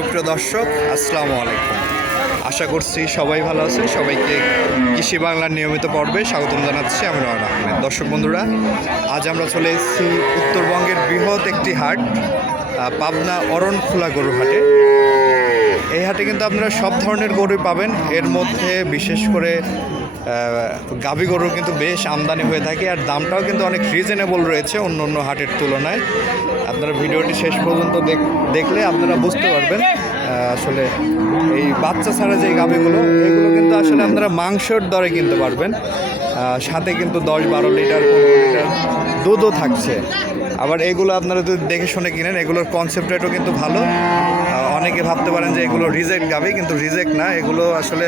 সুপ্রিয় দর্শক, আসসালামু আলাইকুম। আশা করছি সবাই ভালো আছেন। সবাইকে কৃষি বাংলার নিয়মিত পর্বে স্বাগতম জানাচ্ছি আমি নয়ন আহমেদ। দর্শক বন্ধুরা, আজ আমরা চলে এসেছি উত্তরবঙ্গের বৃহৎ একটি হাট পাবনা অরণখোলা গরু হাটে। এই হাটে কিন্তু আপনারা সব ধরনের গরুই পাবেন। এর মধ্যে বিশেষ করে গাভী গরুর কিন্তু বেশ আমদানি হয়ে থাকে আর দামটাও কিন্তু অনেক রিজনেবল রয়েছে অন্য অন্য হাটের তুলনায়। আপনারা ভিডিওটি শেষ পর্যন্ত দেখ- দেখলে আপনারা বুঝতে পারবেন আসলে এই বাচ্চা ছাড়া যে গাভীগুলো, এগুলো কিন্তু আসলে আপনারা মাংসের দরে কিনতে পারবেন। সাথে কিন্তু দশ বারো লিটার, পনেরো লিটার দুধও থাকছে। আবার এগুলো আপনারা যদি দেখে শুনে কিনেন, এগুলোর কনসেপ্ট কিন্তু ভালো। অনেকে ভাবতে পারেন যে এগুলো রিজেক্ট গাবি, কিন্তু রিজেক্ট না। এগুলো আসলে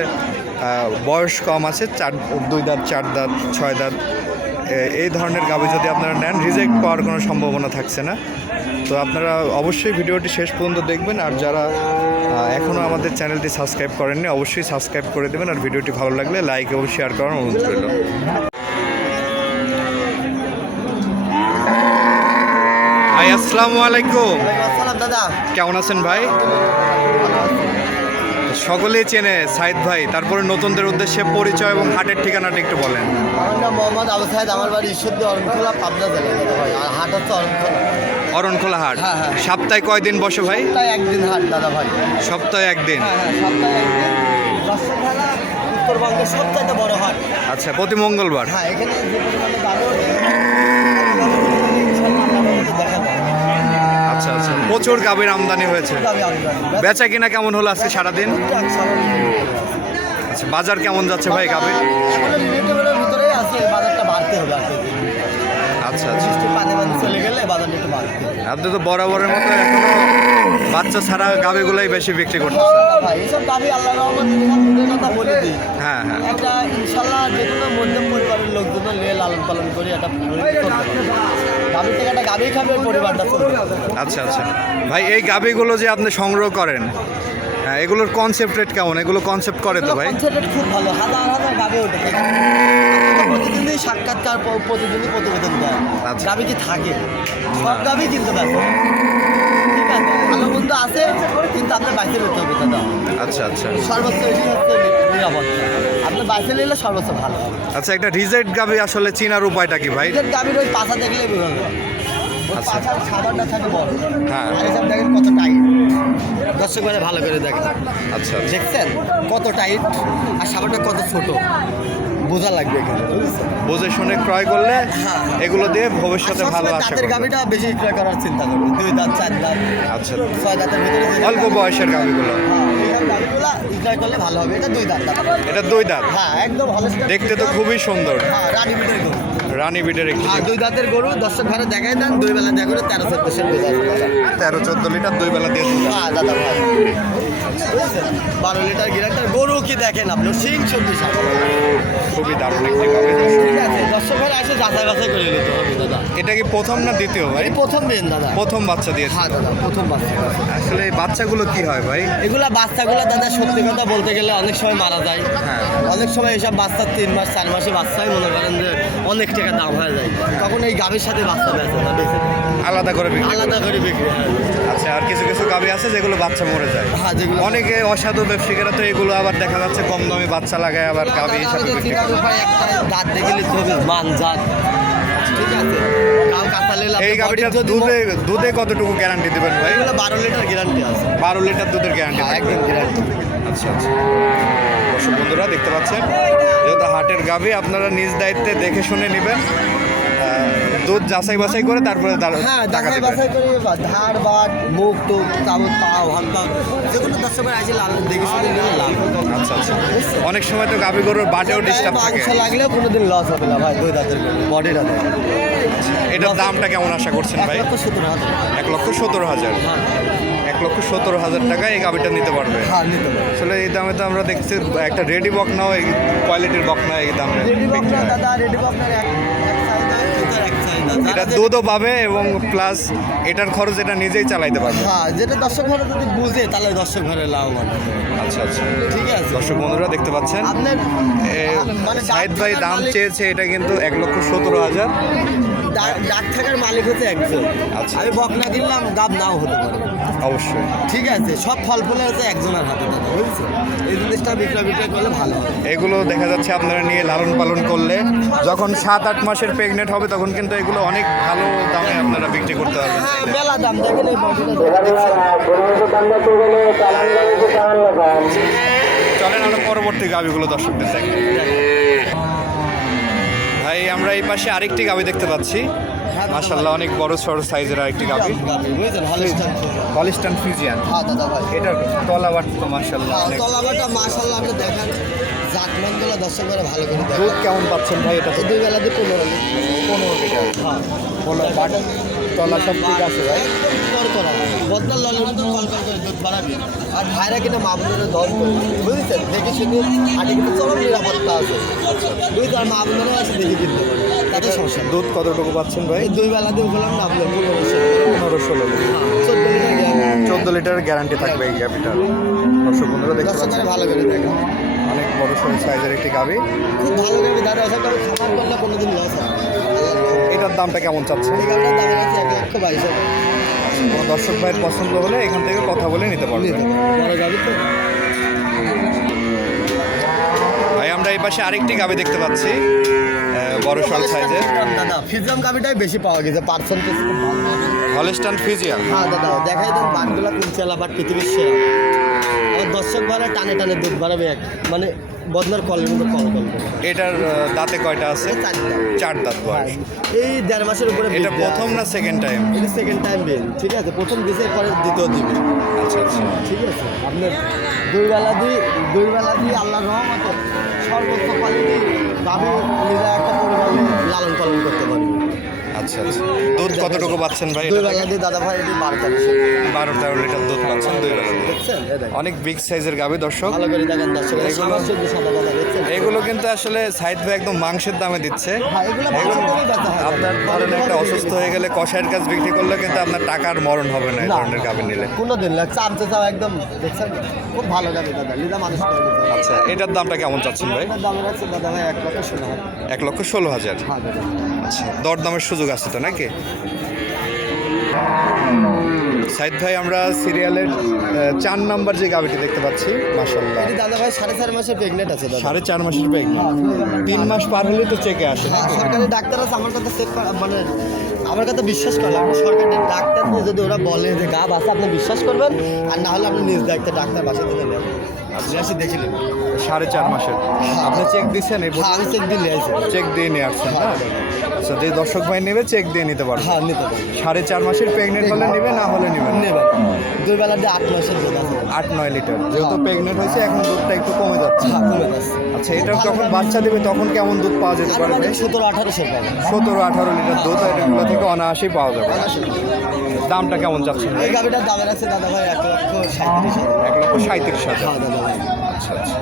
বয়স কম আছে, চার, দুই দাঁত, চার দাঁত, ছয় দাঁত। এই ধরনের গাবে যদি আপনারা নেন রিজেক্ট পাওয়ার কোনো সম্ভাবনা থাকছে না। তো আপনারা অবশ্যই ভিডিওটি শেষ পর্যন্ত দেখবেন, আর যারা এখনও আমাদের চ্যানেলটি সাবস্ক্রাইব করেননি, অবশ্যই সাবস্ক্রাইব করে দেবেন, আর ভিডিওটি ভালো লাগলে লাইক এবং শেয়ার করার অনুরোধ রইল ভাই আসসালামু আলাইকুম। আসসালাম দাদা। কেমন আছেন ভাই? সকলেই চেনে সাইদ ভাই তারপরে নতুনদের উদ্দেশ্যে পরিচয় এবং হাটের ঠিকানাটা একটু বলেন। আমার নাম মোহাম্মদ আবু সাহেদ আমার বাড়ি ঈশ্বরদী অরণখোলা পাবনা জেলা। আর হাট হচ্ছে অরণখোলা। অরণখোলা হাট। হ্যাঁ, হ্যাঁ। সপ্তাহে কয়দিন বসে ভাই? একদিন হাট দাদা ভাই। সপ্তাহে একদিন? হ্যাঁ হ্যাঁ সপ্তাহে একদিন। দর্শক উত্তরবঙ্গের সবচাইতে বড় হাট। আচ্ছা প্রতি মঙ্গলবার? হ্যাঁ এখানে যে পরিমাণে দামও দেখা যায় আচ্ছা আচ্ছা। প্রচুর গাভীর আমদানি হয়েছে। বেচা কিনা কেমন হলো আজকে সারাদিন? আচ্ছা বাজার কেমন যাচ্ছে ভাই গাভীর? এখনও আছে বাজারটা বাড়তে হবে আচ্ছা আচ্ছা। বৃষ্টি পানি পানি চলে গেলে বাজারটা একটু বাড়তে আপনি তো বরাবরের মতো এখনও বাচ্চা ছাড়া গাভীগুলোই বেশি বিক্রি আল্লাহ কথা বলে দিই। হ্যাঁ হ্যাঁ। একটা ইনশাল্লাহ যে কোনো মধ্যম পরিবারের লোকজন নিয়ে লালন পালন করে একটা গাভি থেকে একটা গাভি খাবে ওই পরিবারটা চলবে। আচ্ছা আচ্ছা। ভাই এই গাভীগুলো যে আপনি সংগ্রহ করেন হ্যাঁ এগুলোর কনসেপ্ট রেট কেমন? এগুলো কনসেপ্ট করে তো ভাই। খুব ভালো। হাজার হাজার গাভি ওঠে। প্রতিদিনই সাক্ষাৎকার প্রতিদিনই প্রতিবেদন দেয়। আচ্ছা। গাভি কি থাকে? সব গাভি কিন্তু দেখো ঠিক আছে? ভালো মন্দ আছে কিন্তু আপনার বাইসে নিতে হবে দাদা। আচ্ছা আচ্ছা। সর্বোচ্চ এটি হচ্ছে নিরাপত্তা। আপনি বাইসে নিলে সর্বোচ্চ ভালো হবে। আচ্ছা একটা রিজেক্ট গাবি আসলে চিনার উপায়টা কি ভাই? এদের গাভীর ওই পাশা দেখলে বোঝা যায়। আচ্ছা। হ্যাঁ। কত টাইট। দর্শক ভালো করে দেখেন। আচ্ছা আচ্ছা। দেখছেন? কত টাইট আর সাবানটা কত ছোট। বোঝা লাগবে এখানে? বুঝে শুনে ক্রয় করলে হ্যাঁ। এগুলো দিয়ে ভবিষ্যতে ভালো আশা দাঁতের করবে। গাভীটা বেশি ক্রয় করার চিন্তা করবে। দুই দাঁত চার দাঁত আচ্ছা। ছয় দাঁতের ভিতরে অল্প বয়সের গাভীগুলো। হ্যাঁ, ক্রয় করলে ভালো হবে। এটা দুই দাঁত। এটা দুই দাঁত? হ্যাঁ একদম ভালো দেখতে তো খুবই সুন্দর। হ্যাঁ রানী বিটের গরু। রানী বিটের একটি দুই দাঁতের গরু। দর্শক ঘরে দেখাই দেন দুই বেলা দেখা তেরো চোদ্দশো তেরো চোদ্দ লিটার দুই বেলা দিয়ে হ্যাঁ দাদা ভাই। বুঝছেন? বারো লিটার গ্যারান্টার গরু কি দেখেন আপনি? সিং সবজি খুবই দারুণ একটি গাভী ঠিক আছে দর্শক ভাই এসে যাচাই বাছাই করে নিতে হবে দাদা। এটা কি প্রথম না দ্বিতীয় ভাই? প্রথম দিন দাদা। প্রথম বাচ্চা দিয়েছে। হ্যাঁ দাদা প্রথম বাচ্চা আসলে এই বাচ্চাগুলো কি হয় ভাই? এগুলা বাচ্চাগুলো দাদা সত্যি কথা বলতে গেলে অনেক সময় মারা যায়। হ্যাঁ। অনেক সময় এসব বাচ্চা তিন মাস চার মাসে বাচ্চাই মনে করেন যে অনেক টাকা দাম হয়ে যায়। তখন এই গাভীর সাথে বাচ্চা বেঁচে না বেঁচে আলাদা করে বিক্রি আলাদা করে বিক্রি হয়। আচ্ছা আর কিছু কিছু গাভী আছে যেগুলো বাচ্চা মরে যায়? হ্যাঁ যেগুলো অনেকে অসাধু ব্যবসায়ীরা তো এগুলো আবার দেখা যাচ্ছে কম দামে বাচ্চা লাগায় আবার গাভী হিসাবে বিক্রি করে। দাঁত দেখে নিতে হবে মান জাত ঠিক আছে? এই গাভীটা দুধে দুধে কতটুকু গ্যারান্টি দেবেন ভাই? এগুলো বারো লিটার গ্যারান্টি আছে। বারো লিটার দুধের গ্যারান্টি একদম গ্যারান্টি আচ্ছা আচ্ছা। দর্শক বন্ধুরা দেখতে পাচ্ছেন? যেহেতু হাটের গাভী আপনারা নিজ দায়িত্বে দেখে শুনে নেবেন দুধ যাচাই বাছাই করে তারপরে তার- হ্যাঁ টাকা বাছাই করে ধার বাট মুখ তাবত পাও হাত পা দর্শকের লাল দেখে শুনে লাভ আচ্ছা আচ্ছা। অনেক সময় তো গাভী গরুর বাটেও ডিস্টার্ব থাকে। লাগলেও কোনোদিন লস হবে না ভাই দুই দাঁতের বডিটা দেয় এটার দামটা কেমন আশা করছেন এক ভাই? লক্ষ সত্তর হাজার। এক লক্ষ সতেরো হাজার। হ্যাঁ। এক লক্ষ সতেরো হাজার টাকা এই গাভীটা নিতে পারবে। হ্যাঁ নিতে পারবে। আসলে এই দামে তো আমরা দেখছি একটা রেডি বকনাও এই কোয়ালিটির বকনা এই দামে। দাদা রেডি এটা দুধও পাবে এবং প্লাস এটার খরচ এটা নিজেই চালাইতে পারবে। হ্যাঁ যেটা দর্শক ঘরে যদি বুঝে তাহলে দর্শক ঘরে লাভবান। আচ্ছা আচ্ছা। ঠিক আছে। দর্শক বন্ধুরা দেখতে পাচ্ছেন? আপনার মানে সাইদ ভাই দাম চেয়েছে এটা কিন্তু এক লক্ষ সতেরো হাজার। ডাক- ডাক থাকার মালিক হচ্ছে একজন। আচ্ছা। আমি বকনা কিনলাম দাম নাও হতে পারে। অবশ্যই। ঠিক আছে সব ফল ফুলের হচ্ছে একজনের হাতে দাদা বুঝছ? এই জিনিসটা বিক্রয় বিক্রয় করলে ভালো হবে এগুলো দেখা যাচ্ছে আপনারা নিয়ে লালন পালন করলে যখন সাত আট মাসের প্রেগনেন্ট হবে তখন কিন্তু এগুলো অনেক ভালো দামে আপনারা বিক্রি করতে পারবেন। হ্যাঁ। মেলা দাম দেখেন এই চলেন আমরা পরবর্তী গাবিগুলো দর্শকদের দেখি। ভাই আমরা এই পাশে আরেকটি গাবি দেখতে পাচ্ছি। মাশাল্লাহ অনেক বড় সড় সাইজের আরেকটি বুঝছেন হলিস্টান ফিজিয়ান। হ্যাঁ দাদা ভাই এটার তলাবার তো মাশাল্লাহ তলাবাটা ভালো করে দুধ কেমন পাচ্ছেন ভাই এটা? দুই বেলা দিয়ে পনেরো পনেরো লিটার। তলা সব ঠিক আছে ভাই। বদনার ললের মতো কলকল করে দুধ বাড়াবি। আর ভাইরা কিনা মা বোনেরা দল বুঝেছেন? দেখে শুনে আগে কিন্তু চরম নিরাপত্তা আছে। বুঝতে আর মা বোনেরাও আছে দেখে কিনতে। পারে তাতে সমস্যা দুধ কতটুকু পাচ্ছেন ভাই? দুই বেলা দিয়ে বললাম না আপনার পনেরো ষোলো। চোদ্দ লিটার চোদ্দ গ্যারান্টি থাকবে এই গাবিটার দর্শক বন্ধুরা দেখতে পাচ্ছেন? ভালো করে দেখেন। অনেক বড় সড় সাইজের একটি গাবি খুব ভালো করে দাদা করে খাবার করলে কোনোদিন লস না। এটার দামটা কেমন চাচ্ছেন? এই গাড়িটার দাম আছে এক লক্ষ বাইশ হাজার। কোনো দর্শক ভাইয়ের পছন্দ হলে এখান থেকে কথা বলে নিতে পারবেন তো? ভাই আমরা এই পাশে আরেকটি গাবি দেখতে পাচ্ছি বড় সড় সাইজের। দাদা ফিজিয়াম গাবিটাই বেশি পাওয়া গেছে পার্সেন্টেজ খুব ফিজিয়াম। হ্যাঁ দাদা দেখাই দেন বানগুলা কোন আবার পৃথিবীর সেরা। আমার দর্শক ভাড়া টানে টানে দুধ বাড়াবে এক মানে বদনার কলের মতো কল কল এটার দাঁতে কয়টা আছে? চার দাঁত হ্যাঁ, বয়স এই দেড় মাসের উপরে এটা প্রথম না সেকেন্ড টাইম এটা সেকেন্ড টাইম বিল ঠিক আছে প্রথম দিছে পরে দ্বিতীয় দিবে। আচ্ছা আচ্ছা। ঠিক আছে আপনার দুই বেলা দিয়ে দুই বেলা দিয়ে আল্লাহ রহমত সর্বোচ্চ কোয়ালিটি ভাবে নিজে একটা পরিবার লালন পালন করতে পারবে। আচ্ছা আচ্ছা। দুধ কতটুকু পাচ্ছেন ভাই দুই এটা? বেলা দিয়ে দাদা ভাই এটি বার বারো তেরো লিটার দুধ পাচ্ছেন দুই বেলা। অনেক বিগ সাইজের গাবি দর্শক। ভালো করে দেখেন দর্শক এগুলো- কিন্তু আসলে সাইড ভাই একদম মাংসের দামে দিচ্ছে। হ্যাঁ আপনার ধরেন একটা অসুস্থ হয়ে গেলে কষাইয়ের কাজ বিক্রি করলে কিন্তু আপনার টাকার মরণ হবে না এই ধরনের গাবি নিলে। কোনো দিন না চামচে চাও একদম দেখছেন? খুব ভালো গাবি দাদা লিদা মানুষ। আচ্ছা এটার দামটা কেমন চাচ্ছেন ভাই? দাম রাখছে দাদা ভাই এক লক্ষ ষোলো হাজার। এক লক্ষ ষোলো হাজার। হ্যাঁ দাদা। আচ্ছা দরদামের সুযোগ আছে তো নাকি? সাইদ ভাই আমরা সিরিয়ালের চার নাম্বার যে গাবিটি দেখতে পাচ্ছি মাসাল্লাহ দাদা ভাই সাড়ে চার মাসের প্রেগনেন্ট আছে সাড়ে চার মাসের ব্যাগ তিন মাস পার হলে তো চেকে আসে হ্যাঁ? সরকারি ডাক্তার আছে আমার কথা চেক মানে আমার কথা বিশ্বাস করে। আপনি সরকারি ডাক্তার যদি ওরা বলে যে গা বাসা আপনি বিশ্বাস করবেন। আর না হলে আপনি নিজ দায়িত্বে ডাক্তার বাসা থেকে নেন আপনি আসি দেখে নেবেন। সাড়ে চার মাসের। আপনি চেক দিচ্ছেন এই হ্যাঁ আমি চেক দিলে আছে চেক দিয়ে নিয়ে আসছেন না? আচ্ছা যে দর্শক ভাই নেবে চেক দিয়ে নিতে পারবে। হ্যাঁ নিতে পারেন সাড়ে চার মাসের প্রেগনেন্ট হলে নেবে না হলে নেবেন নেবেন দুই বেলা দিয়ে আট মাসের দুধ আছে। আট নয় লিটার যেহেতু প্রেগনেন্ট হয়েছে এখন দুধটা একটু কমে যাচ্ছে। হ্যাঁ কমে যাচ্ছে। আচ্ছা এটা যখন বাচ্চা দেবে তখন কেমন দুধ পাওয়া যেতে পারে সতেরো আঠারোশো পাবে। সতেরো আঠারো লিটার দুধ এগুলো থেকে অনায়াসেই পাওয়া যাবে। দামটা কেমন যাচ্ছে এই গাড়িটার দামের আছে দাদা ভাই এক লক্ষ সাঁত্রিশ এক লক্ষ সাঁত্রিশ হাজার। হ্যাঁ দাদা ভাই। আচ্ছা আচ্ছা।